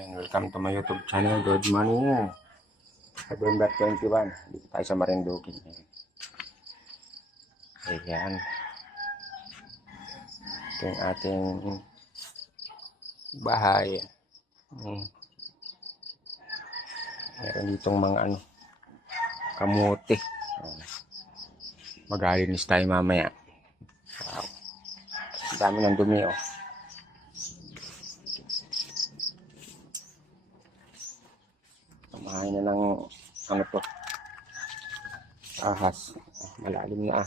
And welcome to my YouTube channel. Good morning. November 21. Dito tayo sa Marinduque. Ayan. Ito yung ating bahay. Meron ditong mga kamote. Mag-alinis tayo mamaya. Wow. Ang dami ng dumi, oh. Kumain na ng ahas. Malalim na.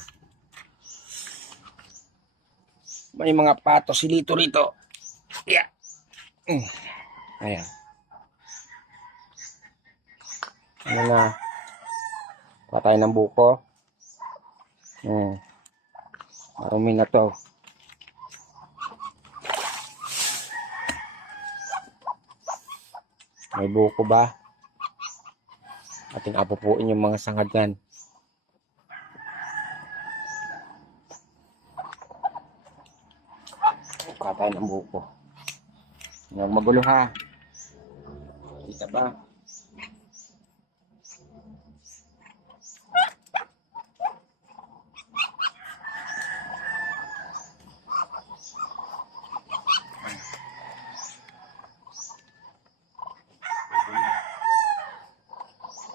May mga pato silito rito. Yeah. Ayan. Ano na? Kuha tayo ng buko. Marumi na to. May buko ba? Ating apupuin yung mga sangad yan. Kuha tayo ng buko. Huwag magulo ha. Kita ba?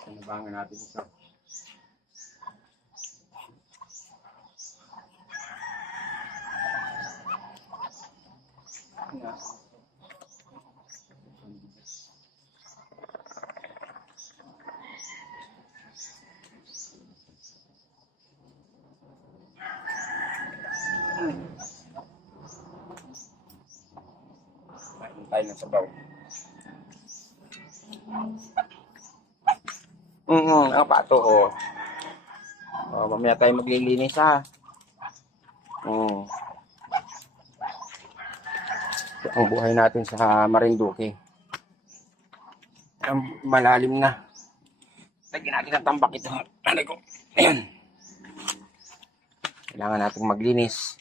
Panabangan natin ito. Kain tayo ng sabaw. Ang pato, oh. Mamaya tayo maglilinis, ha. Ito ang buhay natin sa Marinduque. Ang malalim na. Lagyan natin ang tambak ito. Ayan. Kailangan natin maglinis.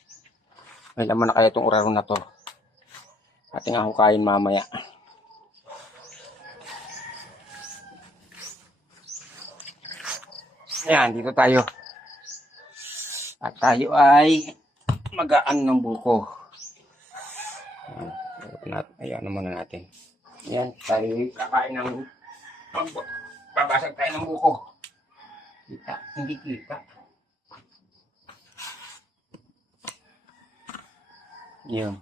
May laman na kaya itong uraro na to. Ating ahukayin mamaya. Ayan, dito tayo. At tayo ay magaan ng buko. Ayan naman na natin. Ayan, tayo kakain ng babasag tayo ng buko. Kita, hindi kita. Ayan.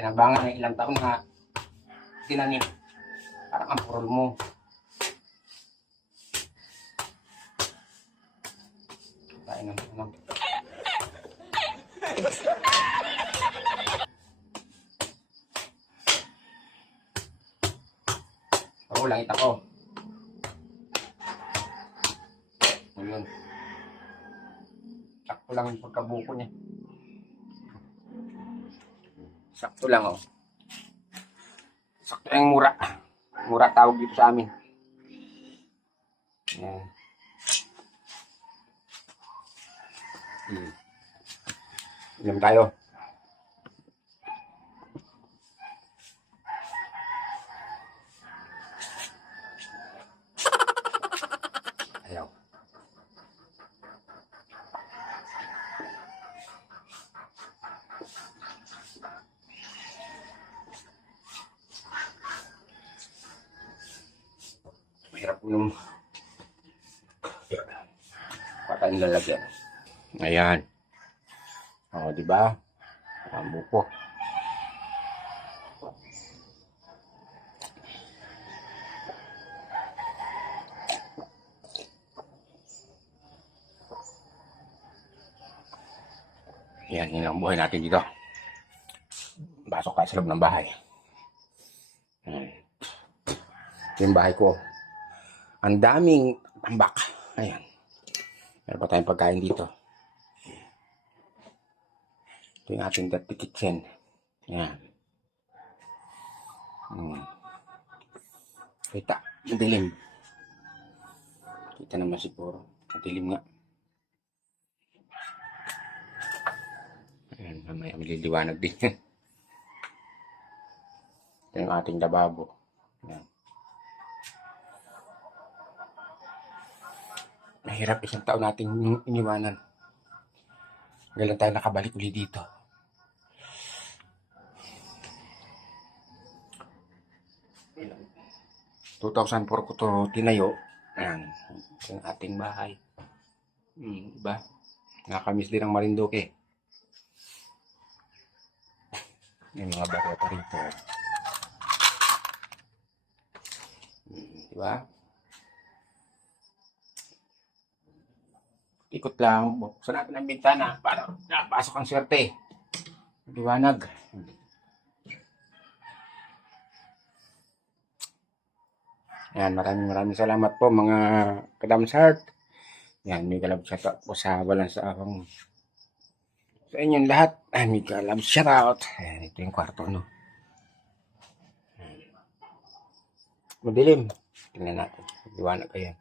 Pinabangan ng ilang taon na tinanim. Parang ang purol mo. Tayo naman. Oo, langit ako. Ayun. Sakto lang yung pagkabuko niya. Sakto lang, oh. Sakto yung mura. Mura tawag dito sa amin. Ayan. Inom tayo. Ayaw. Mahirap nung patayin lalagyan. Ayan. O, diba? Ang buko. Ayan, yun ang buhay natin dito. Pasok tayo sa loob ng bahay. Ito yung bahay ko. Ang daming tambak. Ayan. Meron pa tayong pagkain dito. Ito yung ating dirty kitchen. Ayan. Kita, madilim. Kita naman siguro. Madilim nga. Ayan, mamaya maliliwanag din yan. Ito yung ating lababo. Ayan. Mahirap isang taon nating iniwanan. Ngayon tayo nakabalik ulit dito. Ayan. 2004 ko to tinayo. Ayan. Ito yung ating bahay. Diba? Nakakamiss din ang Marinduque. May mga baro pa rito. Diba? Ikot lang. Buksan natin ang bintana para napasok ang swerte. Liwanag. Yan, maraming salamat po mga Kadams Heart. Yan, may galab shoutout po sa walang sa akong sa inyong lahat. Ay, may galab shoutout. Ayan, ito yung kwarto, no? Madilim. Tingnan natin. Liwanag kayo.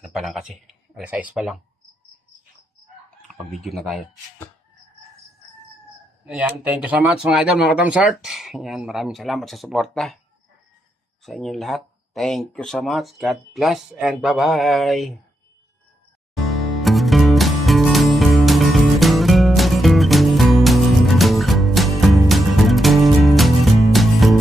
Ano pa lang kasi? Alas 6 pa lang. Pag-video na tayo. Ayan, thank you so much mga idol, mga Kadams Heart. Ayan, maraming salamat sa suporta sa inyong lahat. Thank you so much. God bless and bye-bye.